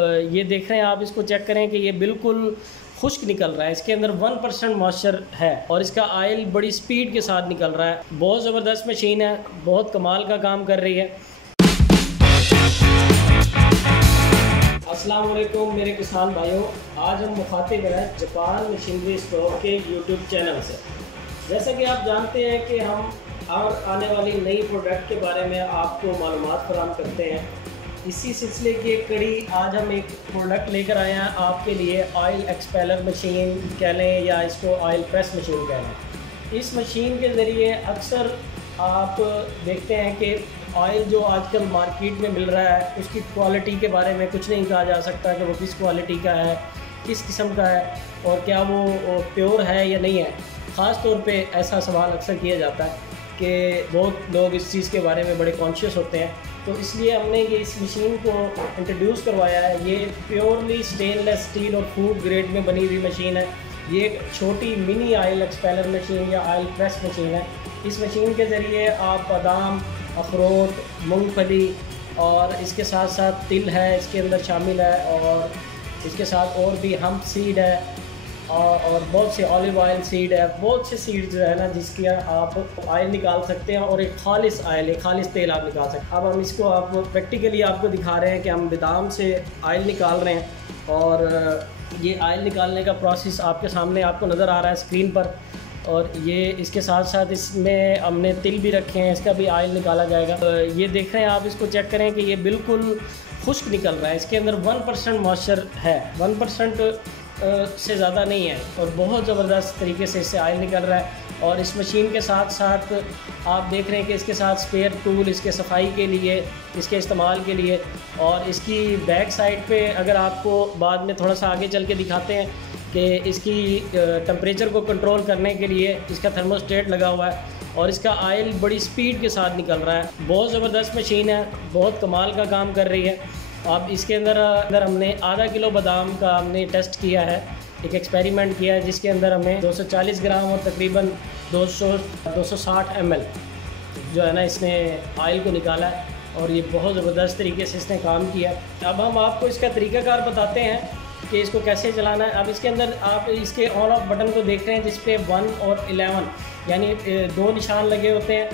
ये देख रहे हैं आप, इसको चेक करें कि ये बिल्कुल खुश्क निकल रहा है। इसके अंदर 1% मॉइस्चर है और इसका ऑयल बड़ी स्पीड के साथ निकल रहा है। बहुत ज़बरदस्त मशीन है, बहुत कमाल का काम कर रही है। अस्सलाम वालेकुम मेरे किसान भाइयों, आज हम मुखातिब हैं जापान मशीनरी स्टोर के यूट्यूब चैनल से। जैसा कि आप जानते हैं कि हम और आने वाली नई प्रोडक्ट के बारे में आपको मालूमात फराहम करते हैं। इसी सिलसिले की एक कड़ी आज हम एक प्रोडक्ट लेकर आए हैं आपके लिए। ऑयल एक्सपेलर मशीन कह लें या इसको ऑयल प्रेस मशीन कह लें। इस मशीन के ज़रिए अक्सर आप देखते हैं कि ऑयल जो आजकल मार्केट में मिल रहा है उसकी क्वालिटी के बारे में कुछ नहीं कहा जा सकता कि वो किस क्वालिटी का है, किस किस्म का है और क्या वो प्योर है या नहीं है। ख़ास तौर पे ऐसा सवाल अक्सर किया जाता है कि बहुत लोग इस चीज़ के बारे में बड़े कॉन्शियस होते हैं, तो इसलिए हमने ये इस मशीन को इंट्रोड्यूस करवाया है। ये प्योरली स्टेनलेस स्टील और फूड ग्रेड में बनी हुई मशीन है। ये एक छोटी मिनी ऑयल एक्सपेलर मशीन या ऑयल प्रेस मशीन है। इस मशीन के ज़रिए आप बादाम, अखरोट, मूंगफली और इसके साथ साथ तिल है इसके अंदर शामिल है और इसके साथ और भी हम्प सीड है और बहुत से ऑलिव ऑयल सीड है, बहुत से सीड जो है ना जिसकी आप ऑयल निकाल सकते हैं और एक खालिस ऑयल, एक खालिस तेल आप निकाल सकते हैं। अब हम इसको आप प्रैक्टिकली आपको दिखा रहे हैं कि हम बादाम से ऑयल निकाल रहे हैं और ये ऑयल निकालने का प्रोसेस आपके सामने आपको नज़र आ रहा है स्क्रीन पर। और ये इसके साथ साथ इसमें हमने तिल भी रखे हैं, इसका भी ऑयल निकाला जाएगा। ये देख रहे हैं आप, इसको चेक करें कि ये बिल्कुल खुश्क निकल रहा है। इसके अंदर 1% मॉइस्चर है, 1% से ज़्यादा नहीं है और बहुत ज़बरदस्त तरीके से इससे ऑयल निकल रहा है। और इस मशीन के साथ साथ आप देख रहे हैं कि इसके साथ स्पेयर टूल इसके सफाई के लिए, इसके इस्तेमाल के लिए। और इसकी बैक साइड पे अगर आपको बाद में थोड़ा सा आगे चल के दिखाते हैं कि इसकी टेम्परेचर को कंट्रोल करने के लिए इसका थर्मोस्टेट लगा हुआ है और इसका ऑयल बड़ी स्पीड के साथ निकल रहा है। बहुत ज़बरदस्त मशीन है, बहुत कमाल का काम कर रही है। अब इसके अंदर हमने आधा किलो बादाम का हमने टेस्ट किया है, एक एक्सपेरिमेंट किया है जिसके अंदर हमने 240 ग्राम और तकरीबन 260 ml जो है ना इसने ऑयल को निकाला है और ये बहुत ज़बरदस्त तरीके से इसने काम किया। अब हम आपको इसका तरीक़ाकार बताते हैं कि इसको कैसे चलाना है। अब इसके अंदर आप इसके ऑन ऑफ बटन को देख रहे हैं जिस पे 1 और 11 यानी 2 निशान लगे होते हैं।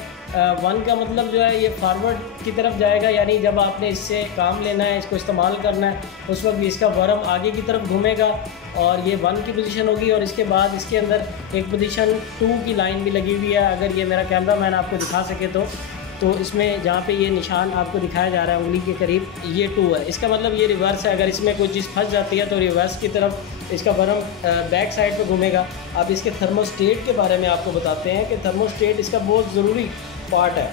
1 का मतलब जो है ये फारवर्ड की तरफ जाएगा, यानी जब आपने इससे काम लेना है, इसको इस्तेमाल करना है, उस वक्त भी इसका वर्म आगे की तरफ घूमेगा और ये 1 की पोजीशन होगी। और इसके बाद इसके अंदर एक पोजीशन 2 की लाइन भी लगी हुई है। अगर ये मेरा कैमरामैन आपको दिखा सके तो इसमें जहाँ पे ये निशान आपको दिखाया जा रहा है उंगली के करीब, ये 2 है। इसका मतलब ये रिवर्स है। अगर इसमें कोई चीज़ फंस जाती है तो रिवर्स की तरफ इसका वर्म बैक साइड पे घूमेगा। अब इसके थर्मोस्टेट के बारे में आपको बताते हैं कि थर्मोस्टेट इसका बहुत ज़रूरी पार्ट है।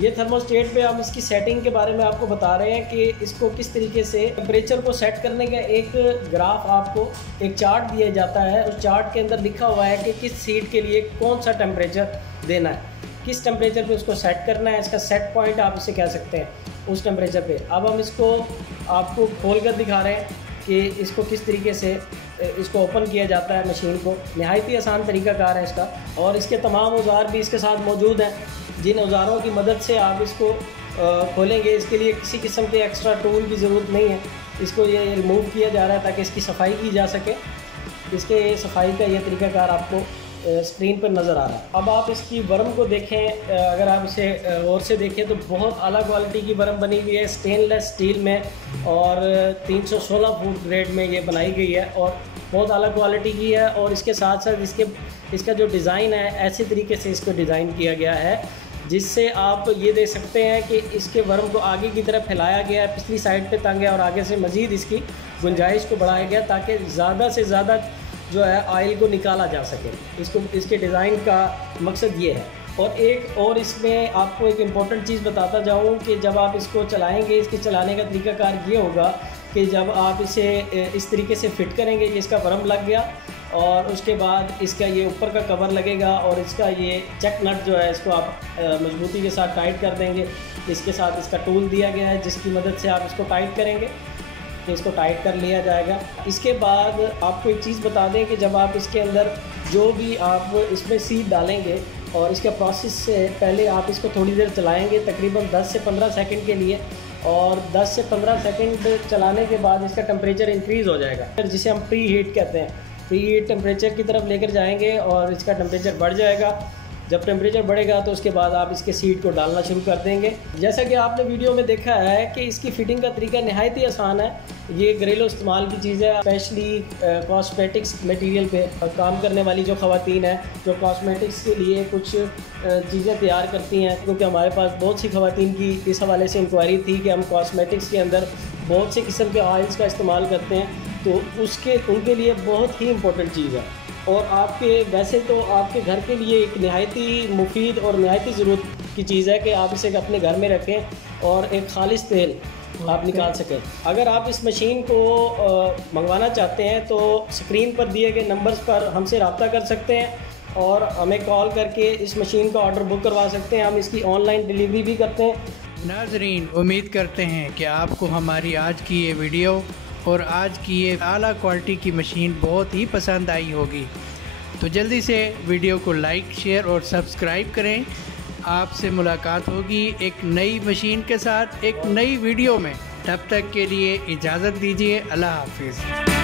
ये थर्मोस्टेट पे हम इसकी सेटिंग के बारे में आपको बता रहे हैं कि इसको किस तरीके से टेम्परेचर को सेट करने का एक ग्राफ, आपको एक चार्ट दिया जाता है। उस चार्ट के अंदर लिखा हुआ है कि किस सीड के लिए कौन सा टेम्परेचर देना है, किस टेम्परेचर पे उसको सेट करना है। इसका सेट पॉइंट आप इसे कह सकते हैं उस टेम्परेचर पे। अब हम इसको आपको खोल कर दिखा रहे हैं कि इसको किस तरीके से इसको ओपन किया जाता है मशीन को। नहायत ही आसान तरीक़ाकार है इसका और इसके तमाम औजार भी इसके साथ मौजूद हैं जिन औजारों की मदद से आप इसको खोलेंगे। इसके लिए किसी किस्म के एक्स्ट्रा टूल की ज़रूरत नहीं है। इसको ये रिमूव किया जा रहा है ताकि इसकी सफाई की जा सके। इसके सफाई का ये तरीक़ाकार आपको स्क्रीन पर नज़र आ रहा है। अब आप इसकी वर्म को देखें, अगर आप इसे गौर से देखें तो बहुत आला क्वालिटी की वर्म बनी हुई है, स्टेनलेस स्टील में और 316 फूड ग्रेड में ये बनाई गई है और बहुत आला क्वालिटी की है। और इसके साथ साथ इसका जो डिज़ाइन है ऐसे तरीके से इसको डिज़ाइन किया गया है जिससे आप ये देख सकते हैं कि इसके वर्म को आगे की तरफ फैलाया गया है, पिछली साइड पे तंग है और आगे से मज़ीद इसकी गुंजाइश को बढ़ाया गया ताकि ज़्यादा से ज़्यादा जो है ऑयल को निकाला जा सके। इसके डिज़ाइन का मकसद ये है। और एक और इसमें आपको एक इम्पॉर्टेंट चीज़ बताता जाऊँ कि जब आप इसको चलाएँगे, इसके चलाने का तरीक़ाकार ये होगा कि जब आप इसे इस तरीके से फ़िट करेंगे कि इसका वर्म लग गया और उसके बाद इसका ये ऊपर का कवर लगेगा और इसका ये चेक नट जो है इसको आप मजबूती के साथ टाइट कर देंगे। इसके साथ इसका टूल दिया गया है जिसकी मदद से आप इसको टाइट करेंगे तो इसको टाइट कर लिया जाएगा। इसके बाद आपको एक चीज़ बता दें कि जब आप इसके अंदर जो भी आप इसमें सीड डालेंगे और इसके प्रोसेस से पहले आप इसको थोड़ी देर चलाएंगे, तकरीबन 10 से 15 सेकंड के लिए, और 10 से 15 सेकंड चलाने के बाद इसका टेम्परेचर इंक्रीज़ हो जाएगा, जिसे हम प्री हीट कहते हैं। प्री हीट टेम्परेचर की तरफ लेकर जाएंगे और इसका टेम्परेचर बढ़ जाएगा। जब टेम्परेचर बढ़ेगा तो उसके बाद आप इसके सीड को डालना शुरू कर देंगे। जैसा कि आपने वीडियो में देखा है कि इसकी फ़िटिंग का तरीका नहायत ही आसान है। ये घरेलू इस्तेमाल की चीज़ है, स्पेशली कॉस्मेटिक्स मटेरियल पे काम करने वाली जो ख़वातीन है, जो कॉस्मेटिक्स के लिए कुछ चीज़ें तैयार करती हैं, क्योंकि हमारे पास बहुत सी ख़वातीन की इस हवाले से इंक्वायरी थी कि हम कॉस्मेटिक्स के अंदर बहुत से किस्म के ऑयल्स का इस्तेमाल करते हैं, तो उनके लिए बहुत ही इम्पोर्टेंट चीज़ है। और आपके वैसे तो आपके घर के लिए एक नहायत ही मुफीद और नहायत ही ज़रूरत की चीज़ है कि आप इसे अपने घर में रखें और एक खालिश तेल आप निकाल सकें। अगर आप इस मशीन को मंगवाना चाहते हैं तो स्क्रीन पर दिए गए नंबर्स पर हमसे रब्ता कर सकते हैं और हमें कॉल करके इस मशीन का ऑर्डर बुक करवा सकते हैं। हम इसकी ऑनलाइन डिलीवरी भी करते हैं। नाज़रीन, उम्मीद करते हैं कि आपको हमारी आज की ये वीडियो और आज की ये आला क्वालिटी की मशीन बहुत ही पसंद आई होगी। तो जल्दी से वीडियो को लाइक, शेयर और सब्सक्राइब करें। आपसे मुलाकात होगी एक नई मशीन के साथ एक नई वीडियो में। तब तक के लिए इजाज़त दीजिए। अल्लाह हाफिज़।